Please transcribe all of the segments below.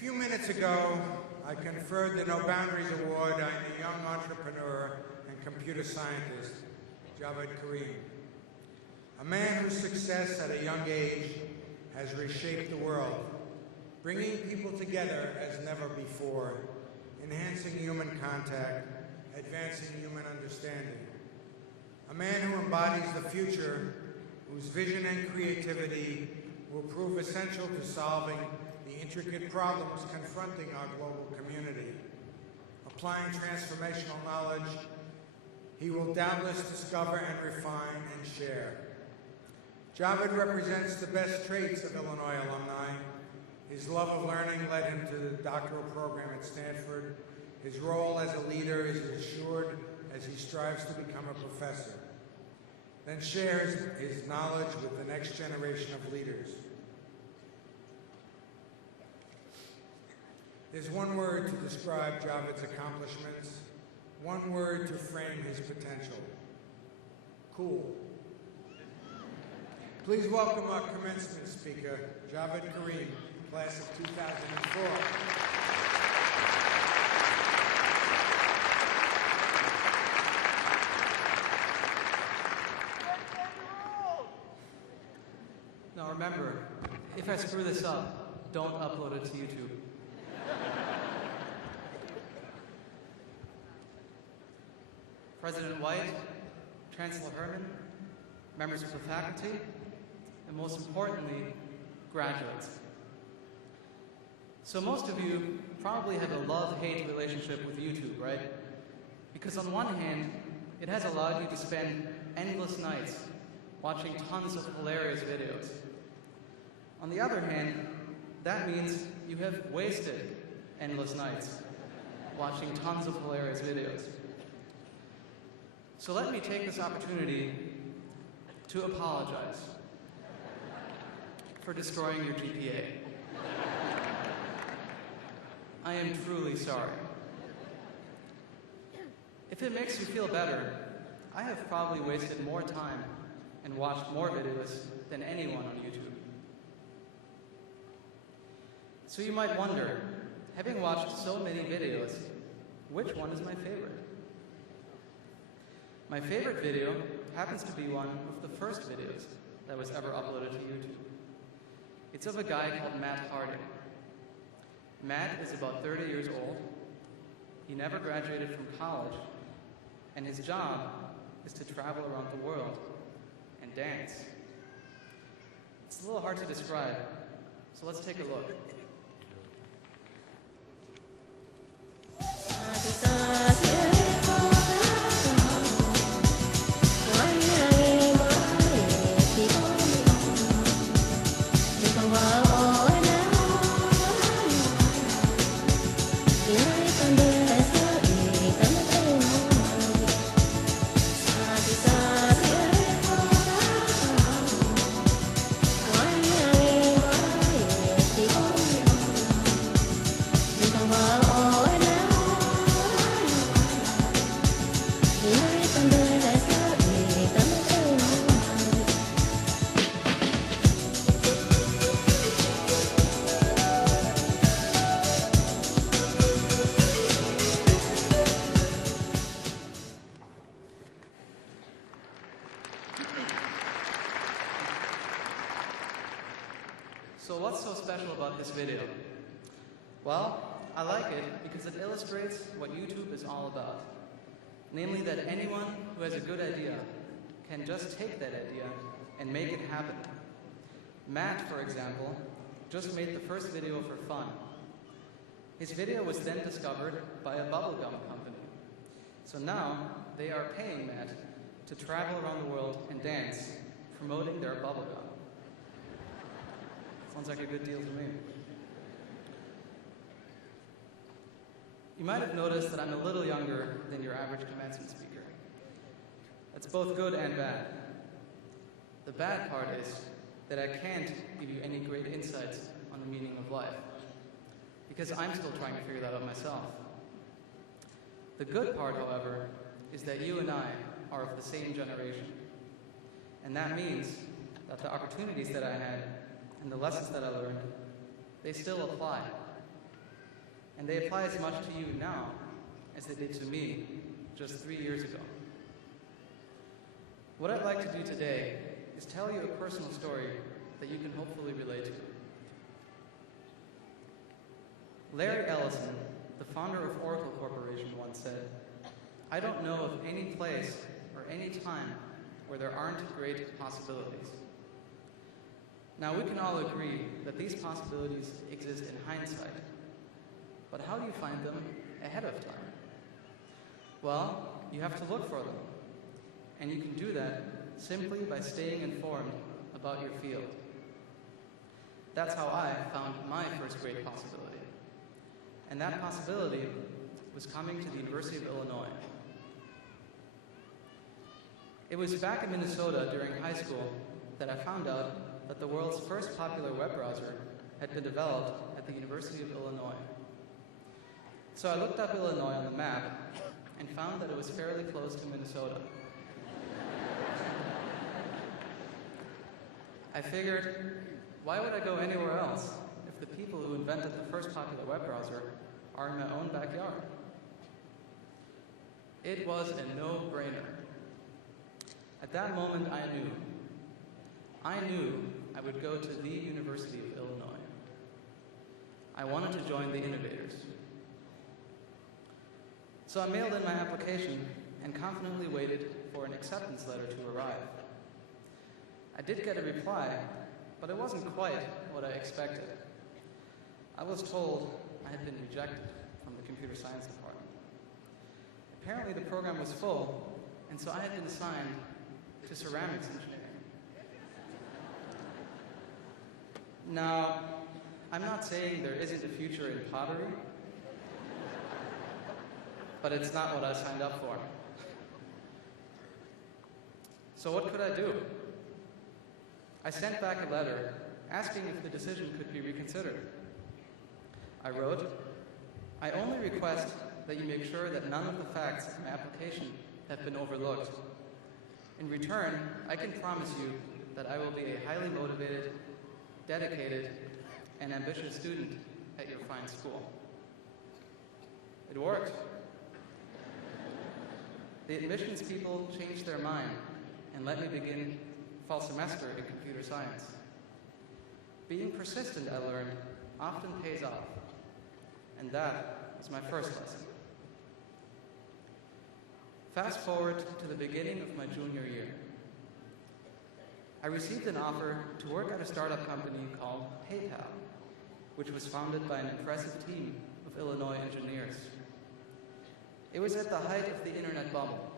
few minutes ago, I conferred the No Boundaries Award on a young entrepreneur and computer scientist, Javed Karim. A man whose success at a young age has reshaped the world, bringing people together as never before, enhancing human contact, advancing human understanding. A man who embodies the future, whose vision and creativity will prove essential to solving the intricate problems confronting our global community. Applying transformational knowledge, he will doubtless discover and refine and share. Javed represents the best traits of Illinois alumni. His love of learning led him to the doctoral program at Stanford. His role as a leader is assured as he strives to become a professor, then shares his knowledge with the next generation of leaders. There's one word to describe Javed's accomplishments, one word to frame his potential: cool. Please welcome our commencement speaker, Javed Karim, class of 2004. Now remember, if I screw this up, don't upload it to YouTube. President White, Chancellor Herman, members of the faculty, and most importantly, graduates. So most of you probably have a love-hate relationship with YouTube, right? Because on one hand, it has allowed you to spend endless nights watching tons of hilarious videos. On the other hand, that means you have wasted endless nights watching tons of hilarious videos. So let me take this opportunity to apologize for destroying your GPA. I am truly sorry. If it makes you feel better, I have probably wasted more time and watched more videos than anyone on YouTube. So you might wonder, having watched so many videos, which one is my favorite? My favorite video happens to be one of the first videos that was ever uploaded to YouTube. It's of a guy called Matt Harding. Matt is about 30 years old. He never graduated from college, and his job is to travel around the world and dance. It's a little hard to describe, so let's take a look. So what's so special about this video? Well, I like it because it illustrates what YouTube is all about. Namely that anyone who has a good idea can just take that idea and make it happen. Matt, for example, just made the first video for fun. His video was then discovered by a bubblegum company. So now they are paying Matt to travel around the world and dance, promoting their bubblegum. Sounds like a good deal to me. You might have noticed that I'm a little younger than your average commencement speaker. That's both good and bad. The bad part is that I can't give you any great insights on the meaning of life, because I'm still trying to figure that out myself. The good part, however, is that you and I are of the same generation. And that means that the opportunities that I had and the lessons that I learned, they still apply. and they apply as much to you now as they did to me just 3 years ago. What I'd like to do today is tell you a personal story that you can hopefully relate to. Larry Ellison, the founder of Oracle Corporation, once said, "I don't know of any place or any time where there aren't great possibilities." Now, we can all agree that these possibilities exist in hindsight, but how do you find them ahead of time? Well, you have to look for them, and you can do that simply by staying informed about your field. That's how I found my first great possibility. And that possibility was coming to the University of Illinois. It was back in Minnesota during high school that I found out that the world's first popular web browser had been developed at the University of Illinois. So I looked up Illinois on the map and found that it was fairly close to Minnesota. I figured, why would I go anywhere else if the people who invented the first popular web browser are in my own backyard? It was a no-brainer. At that moment, I knew I would go to the University of Illinois. I wanted to join the innovators. So I mailed in my application and confidently waited for an acceptance letter to arrive. I did get a reply, but it wasn't quite what I expected. I was told I had been rejected from the computer science department. Apparently the program was full, and so I had been assigned to ceramics engineering. Now, I'm not saying there isn't a future in pottery, but it's not what I signed up for. So what could I do? I sent back a letter asking if the decision could be reconsidered. I wrote, "I only request that you make sure that none of the facts of my application have been overlooked. In return, I can promise you that I will be a highly motivated, dedicated, and ambitious student at your fine school." It worked. The admissions people changed their mind and let me begin fall semester in computer science. Being persistent, I learned, often pays off. And that was my first lesson. Fast forward to the beginning of my junior year. I received an offer to work at a startup company called PayPal, which was founded by an impressive team of Illinois engineers. It was at the height of the internet bubble,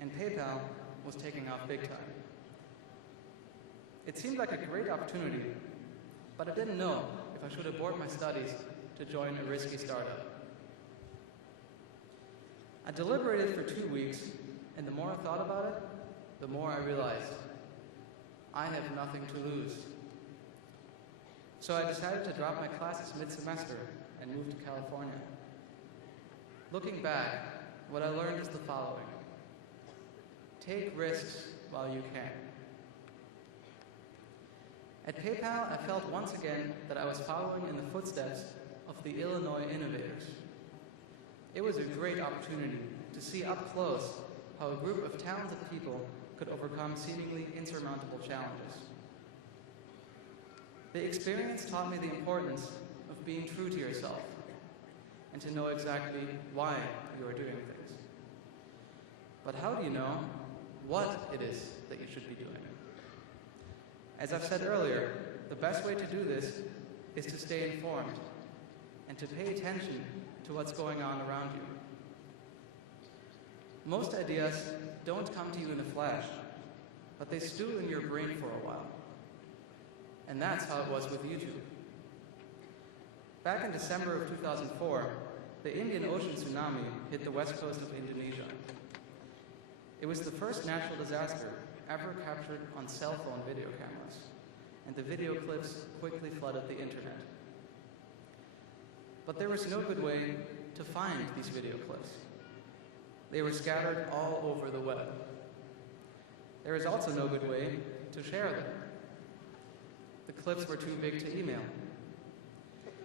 and PayPal was taking off big time. It seemed like a great opportunity, but I didn't know if I should abort my studies to join a risky startup. I deliberated for 2 weeks, and the more I thought about it, the more I realized I have nothing to lose. So I decided to drop my classes mid-semester and move to California. Looking back, what I learned is the following: take risks while you can. At PayPal, I felt once again that I was following in the footsteps of the Illinois innovators. It was a great opportunity to see up close how a group of talented people could overcome seemingly insurmountable challenges. The experience taught me the importance of being true to yourself and to know exactly why you are doing things. But how do you know what it is that you should be doing? As I've said earlier, the best way to do this is to stay informed and to pay attention to what's going on around you. Most ideas don't come to you in a flash, but they stew in your brain for a while. And that's how it was with YouTube. Back in December of 2004, the Indian Ocean tsunami hit the west coast of Indonesia. It was the first natural disaster ever captured on cell phone video cameras, and the video clips quickly flooded the internet. But there was no good way to find these video clips. They were scattered all over the web. There is also no good way to share them. The clips were too big to email.